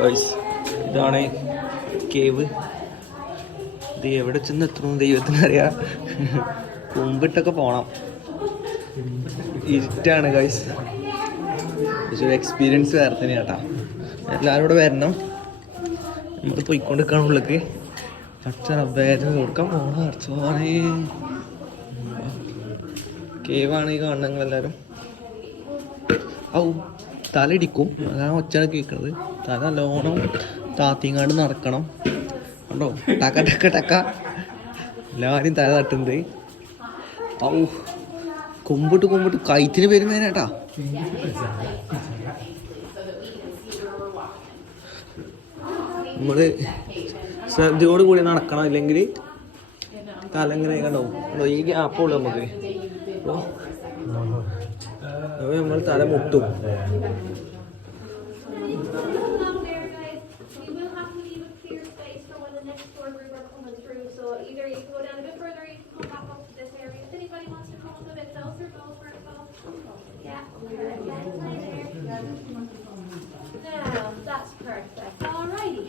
Guys ഇതാണ് cave. ഇത് എവിടെ ചെന്ന് എത്തണം ദൈവത്തിനറിയാം. കുമ്പിട്ടൊക്കെ പോണം. ഇരുട്ടാണ് ഗൈസ്. പക്ഷെ ഒരു എക്സ്പീരിയൻസ് വേറെ തന്നെയാണ് കേട്ടോ. എല്ലാവരും കൂടെ വരണം. നമ്മൾ പോയിക്കൊണ്ടിരിക്കണം ഉള്ളിലേക്ക്. അച്ഛനത് കൊടുക്കാൻ പോകണം. അച്ഛനെ കേവാണ് ഈ കാണുന്നെങ്കിൽ എല്ലാവരും. ഔ തല ഇടിക്കും, അതാണ് ഒച്ചയാണ് കേൾക്കുന്നത്. തല നല്ലോണം താത്തിങ്ങാണ്ട് നടക്കണം. കണ്ടോ ടക്ക ടക്ക ടക്ക എല്ലാവരും തല തട്ടുന്നത്. ഔ കുമ്പിട്ട് കൈത്തിന് പെരുമേനേട്ടാ. നമ്മള് ശ്രദ്ധയോട് കൂടി നടക്കണം, ഇല്ലെങ്കിൽ തല എങ്ങനെ കണ്ടോ ഈ ഗ്യാപ്പുള്ളൂ നമുക്ക്. അപ്പോൾ നമ്മൾ തല മുട്ടും. Now, that's perfect. Alrighty.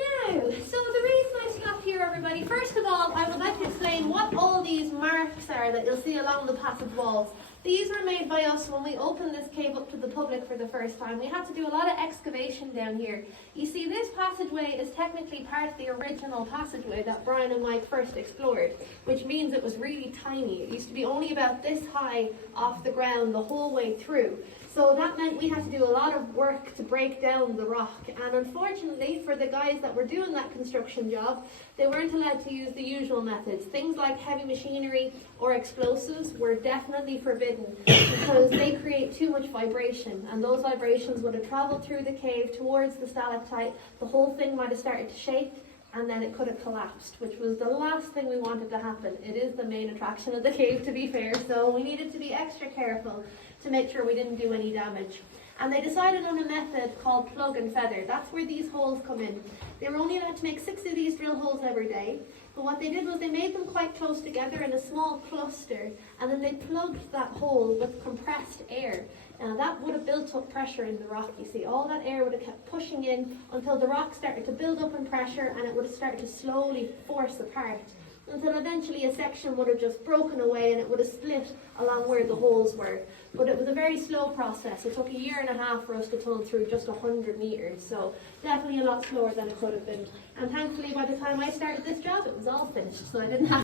Now, so the reason I stopped here, everybody, first of all, I would like to explain what all these marks are that you'll see along the passage walls. These were made by us when we opened this cave up to the public for the first time. We had to do a lot of excavation down here. You see, this passageway is technically part of the original passageway that Brian and Mike first explored, which means it was really tiny. It used to be only about this high off the ground the whole way through. So that meant we had to do a lot of work to break down the rock. And unfortunately, for the guys that were doing that construction job, they weren't allowed to use the usual methods. Things like heavy machinery or explosives were definitely forbidden because they create too much vibration. And those vibrations would have traveled through the cave towards the stalactite. The whole thing might have started to shake, and then it could have collapsed, which was the last thing we wanted to happen. It is the main attraction of the cave, to be fair, so we needed to be extra careful to make sure we didn't do any damage. And they decided on a method called plug and feather. That's where these holes come in. They were only allowed to make 6 of these drill holes every day, but what they did was they made them quite close together in a small cluster, and then they plugged that hole with compressed air. Now that would have built up pressure in the rock, you see. All that air would have kept pushing in until the rock started to build up in pressure, and it would have started to slowly force apart, until eventually a section would have just broken away and it would have split along where the holes were. But it was a very slow process. It took 1.5 years for us to tunnel through just 100 meters, so definitely a lot slower than it could have been. And thankfully by the time I started this job it was all finished, so I didn't have